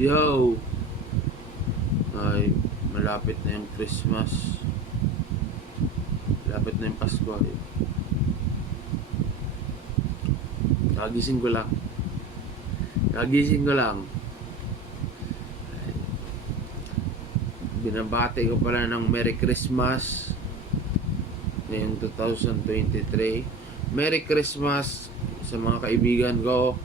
Yo! Ay, malapit na yung Christmas. Malapit na yung Pasko. Kagising ko lang. Ay, binabati ko pala ng Merry Christmas ngayong 2023. Merry Christmas sa mga kaibigan ko.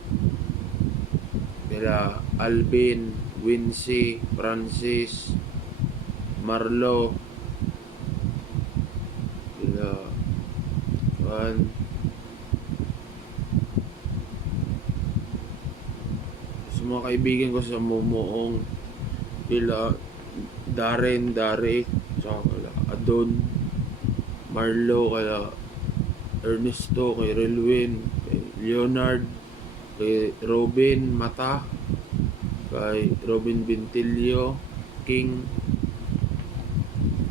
Kila Alvin, Wincy, Francis, Marlo, kila Juan, sa mga kaibigan ko sa Momoong, kila Darren, tsaka kila Adon, Marlo, kila Ernesto, kay Relwin, kay Leonard, kay Robin Mata, kay Robin Bintilio, King,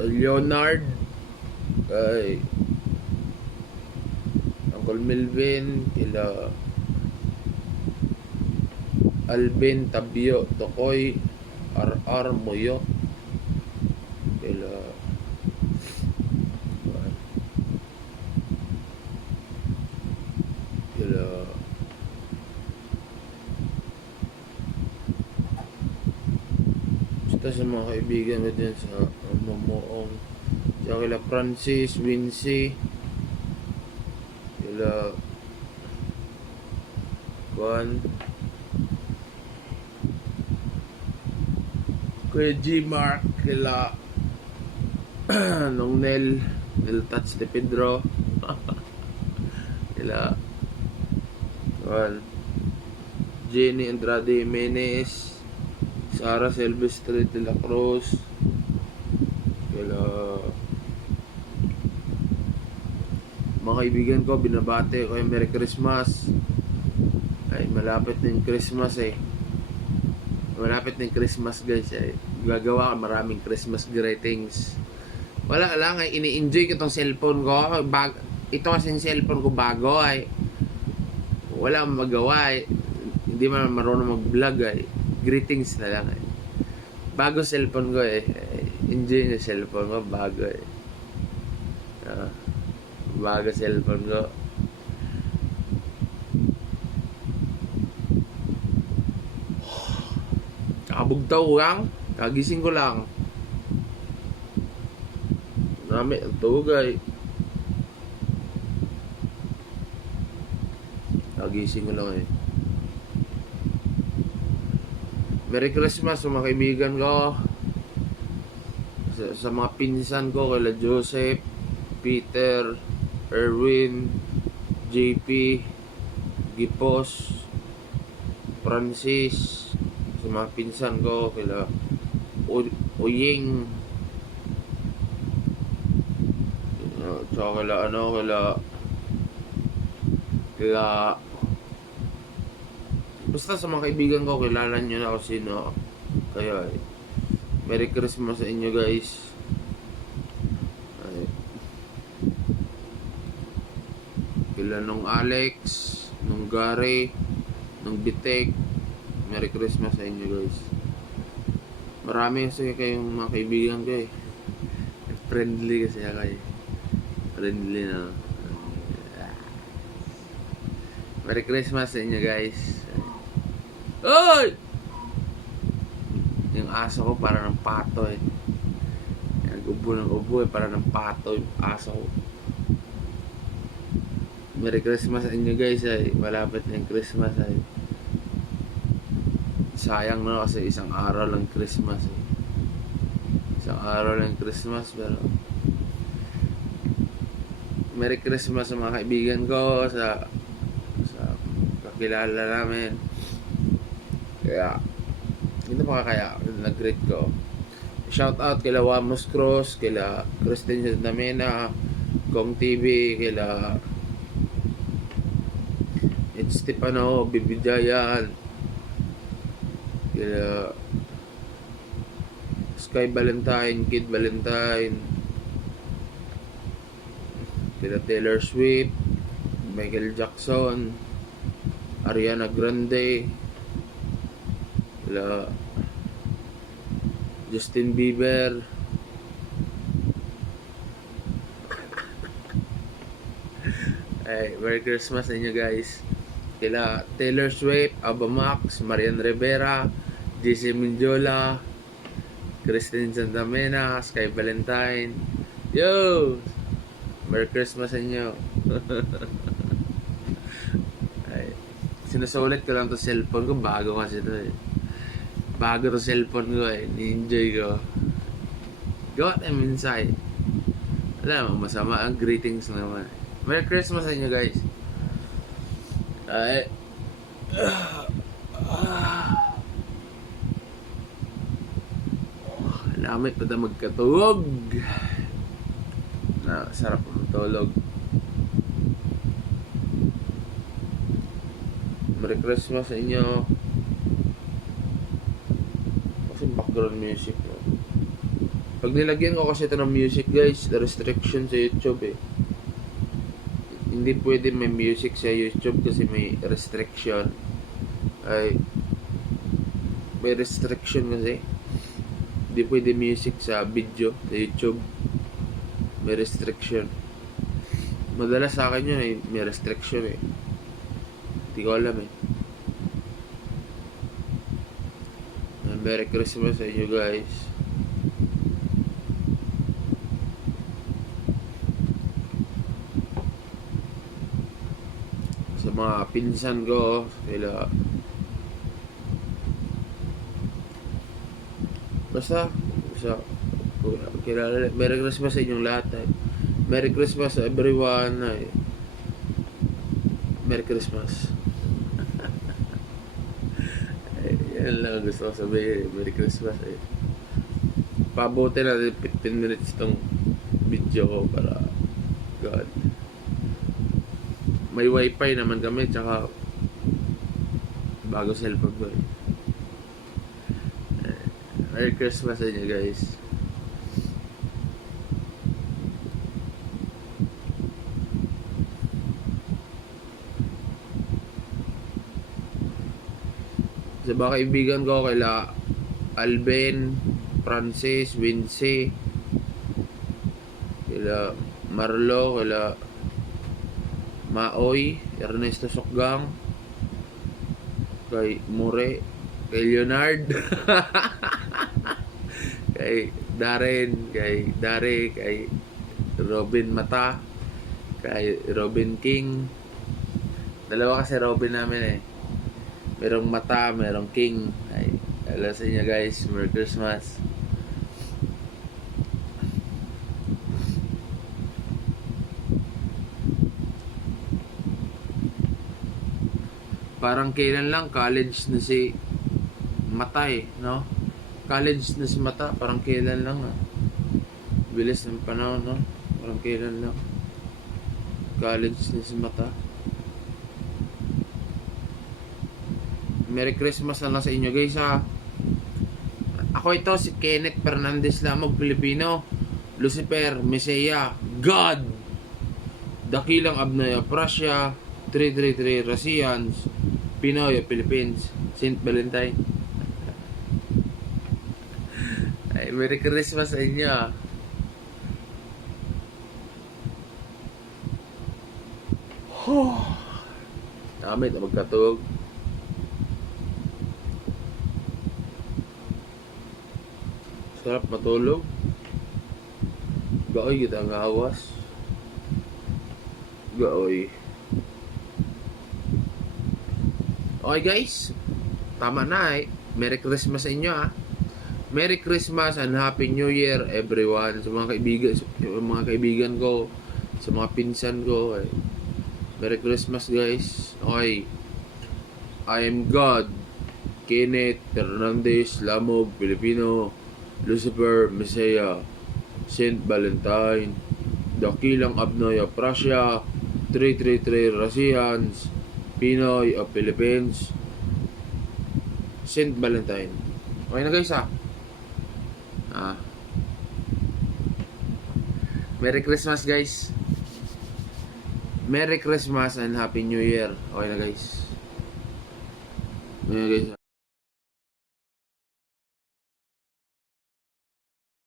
Leonard, kay Uncle Melvin, kila Alvin Tabio Tokoy, RR Moyo, kila basta sa mga kaibigan ko dyan sa Momoong, tsaka kila Francis, Wincy, kila Juan, kaya G-Mark, kila nung Nel Touch de Pedro, kila Juan, Jenny Andrade Jimenez, Sara Silvestre de la Cruz, kila mga kaibigan ko, binabate ko yung Merry Christmas. Ay, malapit na yung Christmas malapit na yung Christmas guys gagawa ka maraming Christmas greetings. Wala lang ini-enjoy ko tong cellphone ko. Ito kasi yung cellphone ko bago wala akong magawa hindi man marunong mag-vlog greetings na lang bago cellphone ko enjoy yung cellphone ko bago bago cellphone ko. Kakabugtaw ko lang, kagising ko lang. Marami ang tugay. Kagising ko lang Merry Christmas sa mga kaibigan ko. Sa mga pinsan ko, kila Joseph, Peter, Erwin, JP, Gipos, Francis, sa mga pinsan ko, kila Uying, tsaka kila basta sa mga kaibigan ko, kilala nyo na kung sino. Kaya Merry Christmas sa inyo guys. Kila nung Alex, nung Gary, nung Bitek, Merry Christmas sa inyo guys. Marami kasi kayong mga kaibigan ko friendly kasi kayo. Friendly na. Merry Christmas sa inyo guys. Oy! Yung aso ko para ng pato Nag-ubo ng ubo para ng pato yung aso ko. Merry Christmas sa inyo guys malapit na yung Christmas sayang na kasi isang araw lang Christmas isang araw lang Christmas pero Merry Christmas sa mga kaibigan ko sa kakilala namin. Kaya ito pa kaya nag-greet ko. Shout out kila Wamos Cross, kila Christine Damena, Kong TV, kila Stefano Bibijayan, kila Sky Valentine, Kid Valentine, kila Taylor Swift, Michael Jackson, Ariana Grande, kila Justin Bieber, ay, Merry Christmas sa inyo guys. Kila Taylor Swift, Aba Max, Marian Rivera, JC Mendiola, Christine Santamena, Sky Valentine. Yo! Merry Christmas sa inyo. Ay, sinusulit ko lang to cellphone ko. Bago kasi to eh. Bago to cellphone ko eh. Ni-enjoy ko. Got them inside. Alam mo, masama ang greetings naman. Merry Christmas sa inyo guys. Ay. Lamit pa na magkatulog. Na sarap matulog. Merry Christmas sa inyo. Kasi background music no? Pag nilagyan ko kasi ito ng music guys, the restriction sa YouTube eh. Hindi pwede may music sa YouTube kasi may restriction. Ay, may restriction kasi. Hindi pwede music sa video sa YouTube. May restriction. Madalas sa akin yun eh, may restriction eh. Hindi ko alam eh. Merry Christmas sa inyo guys. Sa mga pinsan ko, sila basta kilala. Merry Christmas sa inyong lahat eh. Merry Christmas everyone eh. Merry Christmas. Yan lang gusto ko sabihin. Merry Christmas eh. Pabuti natin 15 minutes itong video ko para God. May wifi naman kami tsaka bago cellphone ko eh. Merry Christmas sa inyo guys. Sa mga kaibigan ko kaila Alben, Francis, Wincy, kaila Marlo, kaila Maoy, Ernesto Sokgang, kay Mure, kay Leonard, kay Darren, kay Dare, kay Robin Mata, kay Robin King. Dalawa kasi Robin namin eh. Merong Mata, merong King. Ay, alam sa inyo guys, Merry Christmas. Parang kailan lang college na si Mata eh, no? College na si Mata, parang kailan lang ah. Bilis ng panahon, no? Parang kailan lang. College na si Mata. Merry Christmas na lang sa inyo guys ha. Ako ito si Kenneth Fernandez Lamog, Pilipino. Lucifer, Messiah, God, Dakilang Abnaya, Prussia, 333 Russians, Pinoy, Philippines, Saint Valentine. Ay, Merry Christmas sa inyo. Damit na magkatulog. Sarap matulog. Gaoy kita ang awas. Gaoy. Okay guys, tama na eh. Merry Christmas sa inyo ah. Merry Christmas and Happy New Year everyone. Sa mga kaibigan ko, sa mga pinsan ko eh. Merry Christmas guys. Okay. I am God, Kenneth Fernandez Lamog, Pilipino, Lucifer, Messiah, Saint Valentine, Dakilang Abnaya, Prussia, 333 Russians, Pinoy of Philippines, Saint Valentine. Okay na guys ah. Merry Christmas guys. Merry Christmas and Happy New Year. Okay na guys. Okay na guys.